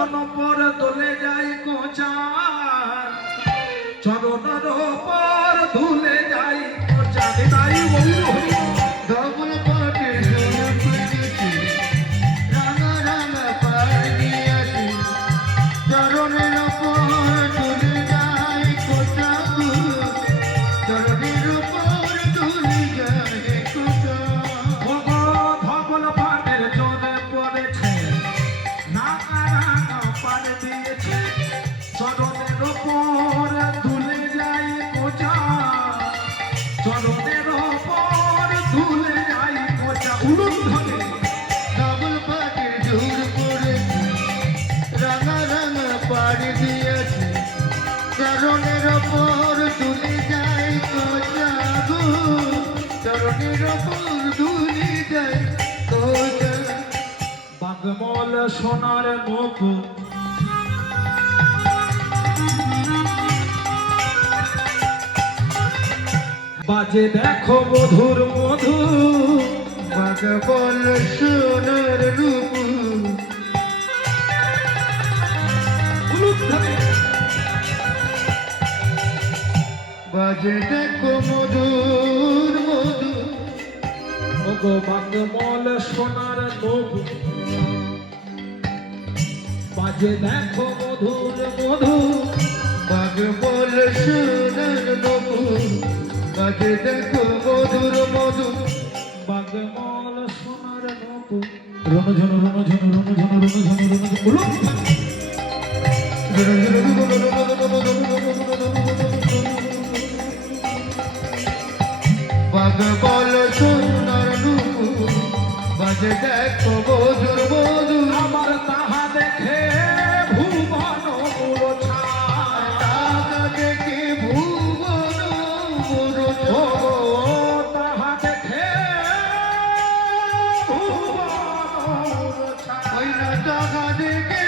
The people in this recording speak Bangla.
চরণ পর দোলে যাই কোচা, চরণের পর ধুলে যাই কোচা। তাই ধবল পটে সুর পেয়েছি, রাঙা রাঙা পার দিয়েছি, চরণের ওপর তুলে যায় কোচা, চরণের ওপর তুলে যায় কোচা। ধবল পাটের জোরে পড়েছে, রাঙা রাঙা পার দিয়েছে, চরণের ওপর ধুলে যাই কোচা, চরণের ওপর ধুলে যাই কোচা। উলুন ধরে ধবল পাটের সুর পড়েছি, রাঙা রাঙা পার দিয়েছি, চরণের ওপর তুলে যায় কোচা, চরণের ওপর তুলে যায় কোচা। বাগমল সোনার মুকুট, বাজে দেখো মধুর মধু, বাগবল সোনার রূপ, বাজে দেখো মধুর মধু, ওগো বাগমল সোনার মুকুট, বাজে দেখো মধুর মধু, বাগবল সোনার নপুর, বাজে দেখো মধুর মধু। বাগমল সোনার মুকুট। রণঝন রণঝন রণঝন রণঝন রণঝন উলুন ধরে। বাগবল সোনার নপুর, বাজে দেখো মধুর মধু। আমার তাহা দেখে ভুবন মূলছায়, তাহা দেখে ভুবন ও মূলছায়, তাহা দেখে ভুবন মূলছায়। ওই না তাহা দেখে